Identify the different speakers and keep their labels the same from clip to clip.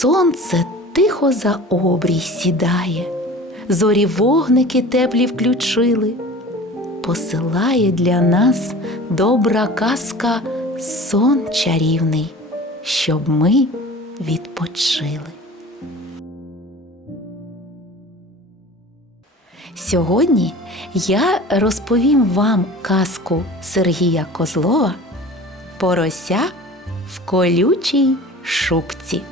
Speaker 1: Сонце тихо за обрій сідає, зорі вогники теплі включили. Посилає для нас добра казка сон чарівний, щоб ми відпочили. Сьогодні я розповім вам казку Сергія Козлова Порося в колючій шубці.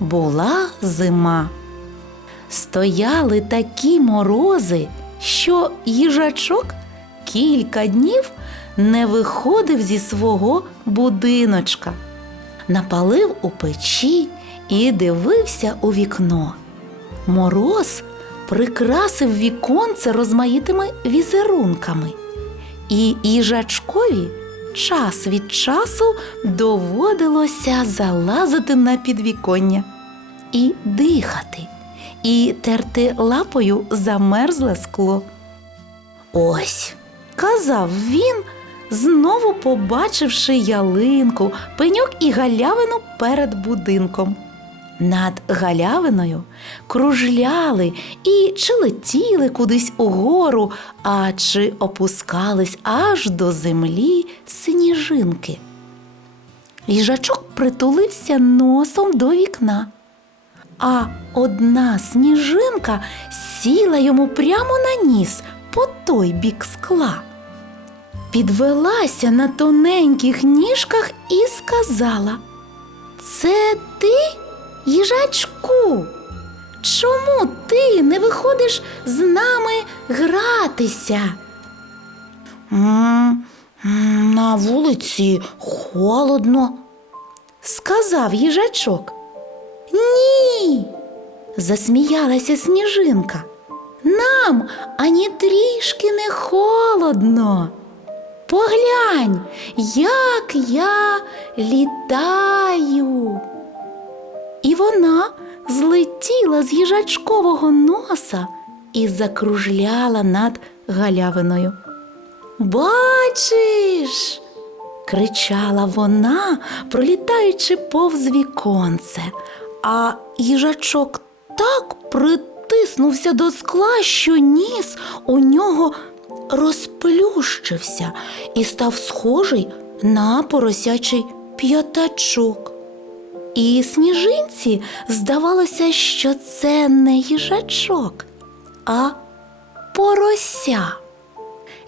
Speaker 1: Була зима. Стояли такі морози, що їжачок кілька днів не виходив зі свого будиночка, напалив у печі і дивився у вікно. Мороз прикрасив віконце розмаїтими візерунками, і їжачкові час від часу доводилося залазити на підвіконня і дихати, і терти лапою замерзле скло. Ось, казав він, знову побачивши ялинку, пеньок і галявину перед будинком. Над галявиною кружляли і чи летіли кудись угору, а чи опускались аж до землі сніжинки. Їжачок притулився носом до вікна, а одна сніжинка сіла йому прямо на ніс по той бік скла. Підвелася на тоненьких ніжках і сказала: Це ти? Їжачку, чому ти не виходиш з нами гратися? «М, м, На вулиці холодно, сказав їжачок. Ні, засміялася сніжинка. Нам ані трішки не холодно. Поглянь, як я літаю. І вона злетіла з їжачкового носа і закружляла над галявиною. Бачиш, кричала вона, пролітаючи повз віконце, а їжачок так притиснувся до скла, що ніс у нього розплющився і став схожий на поросячий п'ятачок. І сніжинці здавалося, що це не їжачок, а порося,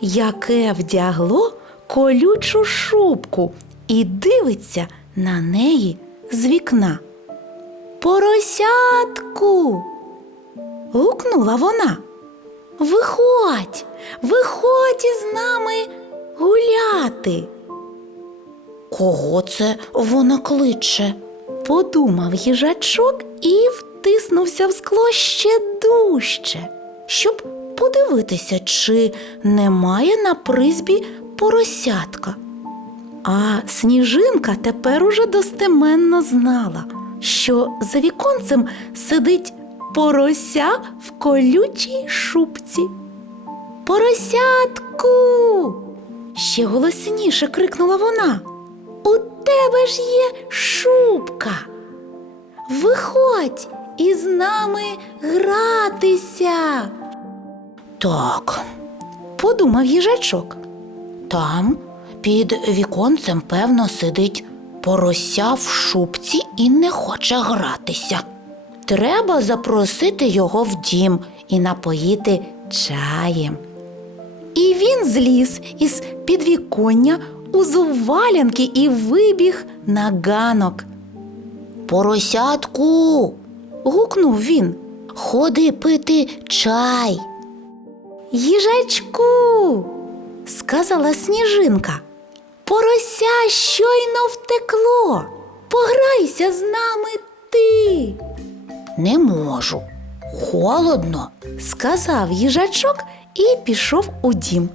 Speaker 1: яке вдягло колючу шубку і дивиться на неї з вікна. Поросятку. гукнула вона. Виходь, виходь із нами гуляти. Кого це вона кличе? Подумав їжачок і втиснувся в скло ще дужче, щоб подивитися, чи немає на призбі поросятка. А сніжинка тепер уже достеменно знала, що за віконцем сидить порося в колючій шубці. Поросятку. ще голосніше крикнула вона. У тебе ж є шубка. Виходь із нами гратися. Так, подумав їжачок. Там під віконцем, певно, сидить порося в шубці і не хоче гратися. Треба запросити його в дім і напоїти чаєм. І він зліз із підвіконня, узув валянки і вибіг на ганок. Поросятку. гукнув він. Ходи пити чай. Їжачку, сказала сніжинка. Порося щойно втекло. Пограйся з нами ти. Не можу. Холодно, сказав їжачок і пішов у дім.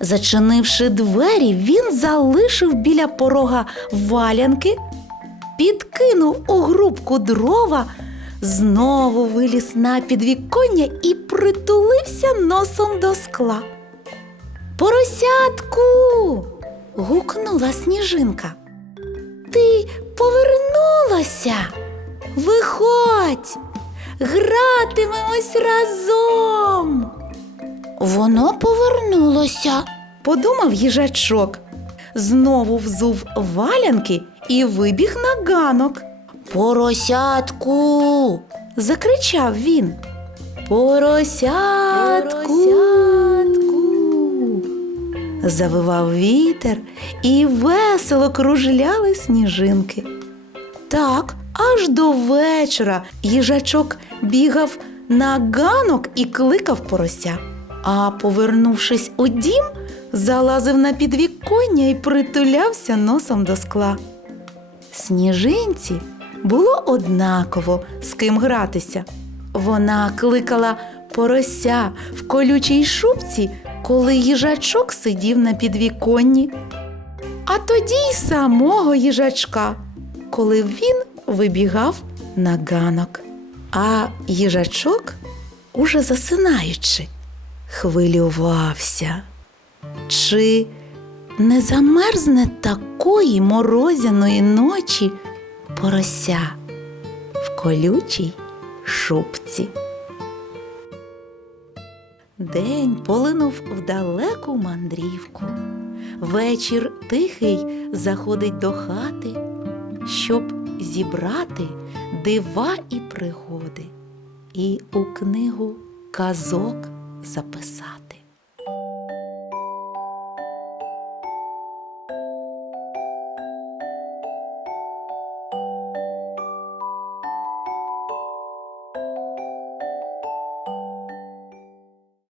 Speaker 1: Зачинивши двері, він залишив біля порога валянки, підкинув у грубку дрова, знову виліз на підвіконня і притулився носом до скла. Поросятку. гукнула сніжинка. ти повернулася. Виходь, гратимемось разом. Воно повернулося, подумав їжачок. Знову взув валянки і вибіг на ганок. Поросятку. закричав він. Поросятку. Завивав вітер і весело кружляли сніжинки. Так, аж до вечора їжачок бігав на ганок і кликав порося. А повернувшись у дім, залазив на підвіконня і притулявся носом до скла. Сніжинці було однаково з ким гратися. Вона кликала порося в колючій шубці, коли їжачок сидів на підвіконні. А тоді й самого їжачка, коли він вибігав на ганок. А їжачок, уже засинаючи, хвилювався. Чи не замерзне такої морозяної ночі порося в колючій шубці? День полинув в далеку мандрівку. Вечір тихий заходить до хати, щоб зібрати дива і пригоди, і у книгу казок записати.